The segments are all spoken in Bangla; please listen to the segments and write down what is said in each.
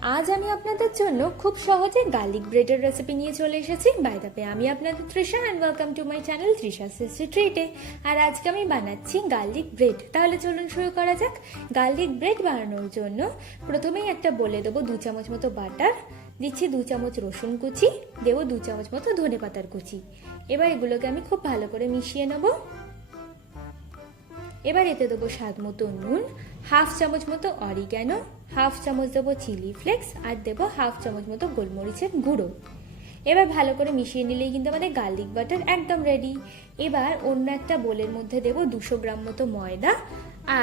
আজ আমি আপনাদের জন্য খুব সহজে গার্লিক ব্রেডের রেসিপি নিয়ে চলে এসেছি। বাই দ্য ওয়ে, আমি আপনাদের Trisha and welcome to my channel Trisha's tasty ট্রিটে। আর আজকে আমি বানাচ্ছি গার্লিক ব্রেড। তাহলে চলুন শুরু করা যাক। গার্লিক ব্রেড বানানোর জন্য প্রথমেই একটা বলে দেবো 2 চামচ মতো বাটার, দিচ্ছি 2 চামচ রসুন কুচি, দেবো 2 চামচ মতো ধনে পাতার কুচি। এবার এগুলোকে আমি খুব ভালো করে মিশিয়ে নেব। এবার এতে দেবো স্বাদ মতো নুন, 1/2 চামচ মতো অরিগ্যানো, 1/2 চামচ দেবো চিলি ফ্লেক্স, আর দেবো 1/2 চামচ মতো গোলমরিচের গুঁড়ো। এবার ভালো করে মিশিয়ে নিলেই কিন্তু আমাদের গার্লিক বাটার একদম রেডি। এবার অন্য একটা বোলের মধ্যে দেবো 200 গ্রাম মতো ময়দা,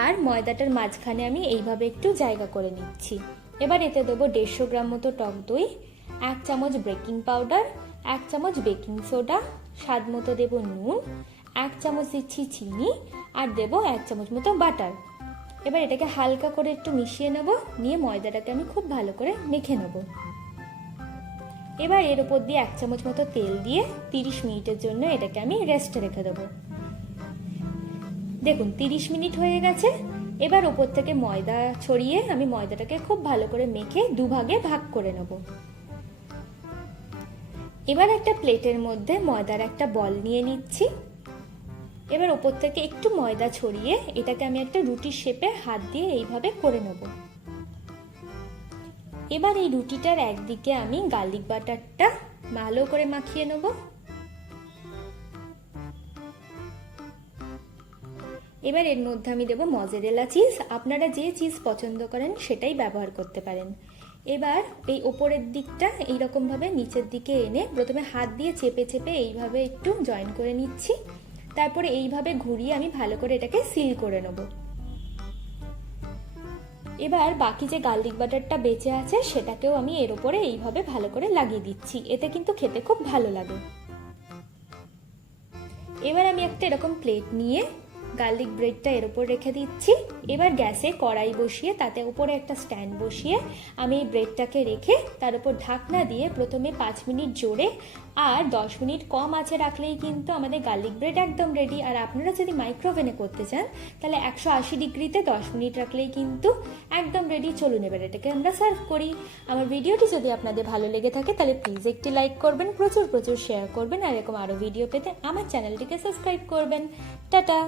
আর ময়দাটার মাঝখানে আমি এইভাবে একটু জায়গা করে নিচ্ছি। এবার এতে দেবো 150 গ্রাম মতো টক দই, 1 চামচ বেকিং পাউডার, 1 চামচ বেকিং সোডা, স্বাদ মতো দেবো নুন, 1 চামচ দিচ্ছি চিনি, আর দেবো 1 চামচ মতো বাটার। এবার এটাকে হালকা করে একটু মিশিয়ে নেব, নিয়ে ময়দাটাকে আমি খুব ভালো করে মেখে নেব। এবার এর উপর দিয়ে 1 চামচ মতো তেল দিয়ে 30 মিনিটের জন্য এটাকে আমি রেস্টে রেখে দেবো। দেখুন 30 মিনিট হয়ে গেছে। এবার ওপর থেকে ময়দা ছড়িয়ে আমি ময়দাটাকে খুব ভালো করে মেখে দুভাগে ভাগ করে নেব। এবার একটা প্লেটের মধ্যে ময়দার একটা বল নিয়ে নিচ্ছি। এবার ওপর থেকে একটু ময়দা ছড়িয়ে এটাকে আমি একটা রুটির শেপে হাত দিয়ে এইভাবে করে নেব। এবার এই রুটিটার একদিকে আমি গার্লিক বাটারটা ভালো করে মাখিয়ে নেব। এবার এর মধ্যে আমি দেবো মজারেলা চিজ। আপনারা যে চিজ পছন্দ করেন সেটাই ব্যবহার করতে পারেন। এবার এই ওপরের দিকটা এইরকম ভাবে নিচের দিকে এনে প্রথমে হাত দিয়ে চেপে চেপে এইভাবে একটু জয়েন করে নিচ্ছি। তারপরে এইভাবে ঘুরিয়ে আমি ভালো করে এটাকে সিল করে নেব। এবার বাকি যে গার্লিক বাটারটা বেঁচে আছে সেটাকেও আমি এর উপরে এইভাবে ভালো করে লাগিয়ে দিচ্ছি। এতে কিন্তু খেতে খুব ভালো লাগে। এবার আমি একটা এরকম প্লেট নিয়ে গার্লিক ব্রেডটা এর উপর রেখে দিচ্ছি। এবার গ্যাসে কড়াই বসিয়ে তাতে উপরে একটা স্ট্যান্ড বসিয়ে আমি এই ব্রেডটাকে রেখে তার উপর ঢাকনা দিয়ে প্রথমে 5 মিনিট জোরে আর 10 মিনিট কম আঁচে রাখলেই কিন্তু আমাদের গার্লিক ব্রেড একদম রেডি। আর আপনারা যদি মাইক্রোওভেনে করতে চান তাহলে 180 ডিগ্রিতে 10 মিনিট রাখলেই কিন্তু একদম রেডি। চলুন এবার এটাকে আমরা সার্ভ করি। আমার ভিডিওটি যদি আপনাদের ভালো লেগে থাকে তাহলে প্লিজ একটি লাইক করবেন, প্রচুর শেয়ার করবেন, আর এরকম আরও ভিডিও পেতে আমার চ্যানেলটিকে সাবস্ক্রাইব করবেন। টাটা।